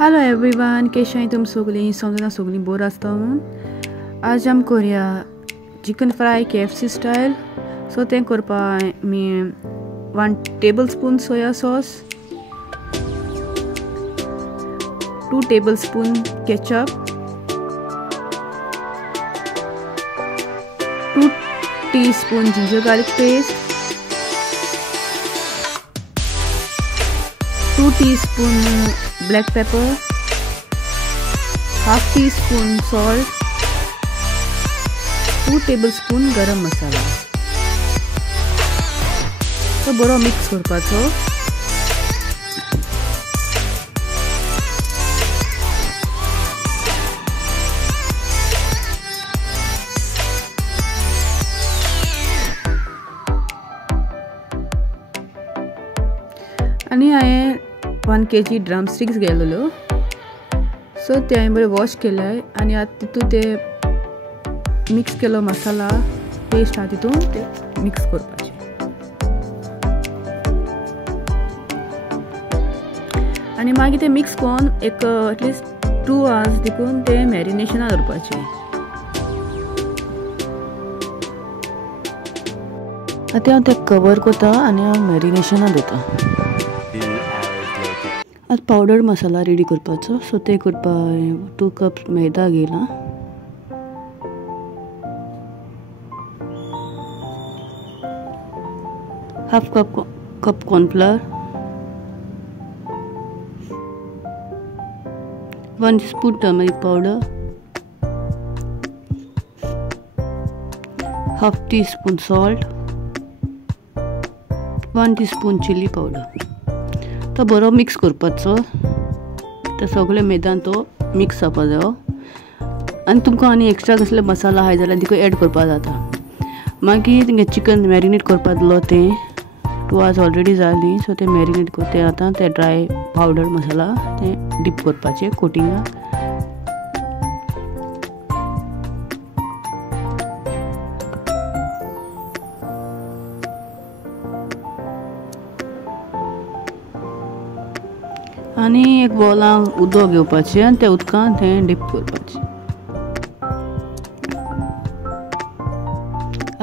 Hello everyone, केशाय तुम सगळीं समजना सगळीं बोर आसता म्हणून आज आमी करूया चिकन फ्राय KFC स्टायल. सो तें करपा मी 1 tablespoon soya sauce, 2 tablespoon ketchup, 2 teaspoon ginger garlic paste, 2 teaspoon black pepper, half teaspoon salt, 2 tablespoon garam masala. तो बरो मिक्स करपाचो. आणि हांवें 1 kg ड्रमस्टिक्स घेतलेलो. सो ते हांवें बरें वॉश केले आनी आतां तितून ते मिक्स केलो मसाला पेस्ट आहा तितून ते मिक्स करपाचे. आनी मागीर ते मिक्स करून एक एटलिस्ट 2 hours देखून ते मॅरिनेशना दवरपाचे. आतां हांव ते कवर करता आनी हांव मॅरिनेशना दवरता. आज पावडर मसाला रेडी करपाचो. सो ते करपा 2 cups मैदा घेला. Half cup cornflour, 1 teaspoon turmeric powder, half teaspoon salt, 1 teaspoon chilli powder. तो बरो मिक्स करपाचो. ते सगळे मैदान तो मिक्स जावपा जायो. आनी तुमकां आनी एक्स्ट्रा कसले मसाला आहाय जाल्यार तिका एड करपा जाता. मागीर तेंगे चिकन मॅरिनेट करपा दिलो तें 2 hours ऑलरेडी जाली. सो ते मॅरिनेट करते आतां ते ड्राय पावडर मसाला ते डीप करपाचे कोटिंगाक. आनी एक बॉलांत उदक घेवपाचें आनी त्या उदकांत तें डीप करपाचें.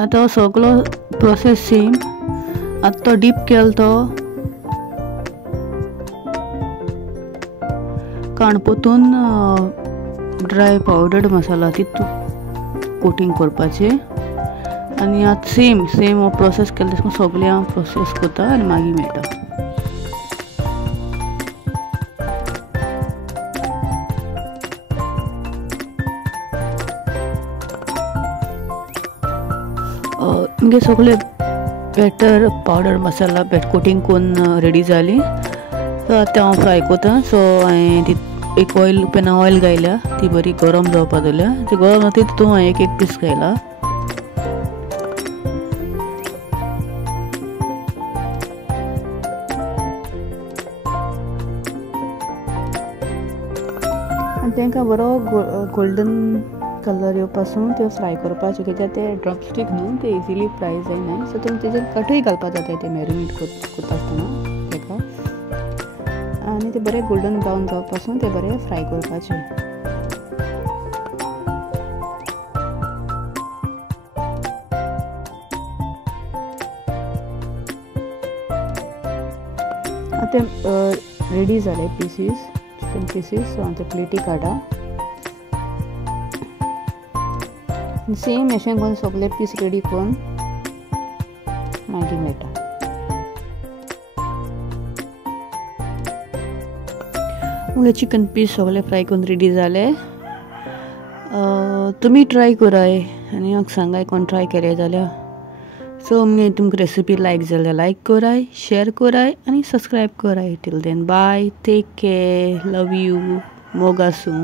आतां हो सगळो प्रोसेस सेम. आतां तो डीप केलो तो काणकोतून ड्राय पावडर्ड मसाला तितून कोटिंग करपाचें. आनी आतां सेम हो प्रोसेस केलो तशें सगळें हांव प्रोसेस करता आनी मागीर मेळटा. मुगे सगळे बॅटर पावडर मसाला कोटिंग करून रेडी जाली. सो आतां हांव फ्राय करता. सो हांवें एक पेना ऑयल घायल्या, ती बरी गरम जावपा दवरल्या. ती गरम जाता तितून हांवें एक पीस घायला. आनी तांकां बरो गोल्डन कलर येवपासून ते फ्राय करपाचे. कित्याक ते ड्रमस्टीक न्हू, ते इजिली फ्राय जायना. सो तुमी तेजेर कटूय घालपा जाता ते मॅरिनेट करता आसतना ताका. आनी ते बरें गोल्डन ब्रावन जावपासून ते बरें फ्राय करपाचे. आतां रेडी जाले पीसीस, चिकन पीसीस. सो हांव ते प्लेटी काडा. सेम अशें करून सगळे पीस रेडी करून मागीर मेळटा. मुगे चिकन पीस सगळे फ्राय करून रेडी जाले. तुमी ट्राय कराय आनी म्हाका सांगाय कोण ट्राय केले जाल्यार. सो मुगे तुमकां रेसिपी लायक जाल्यार लायक कराय, शेअर कराय आनी सबस्क्रायब कराय. Till then bye, take care, love you, मोग आसूं.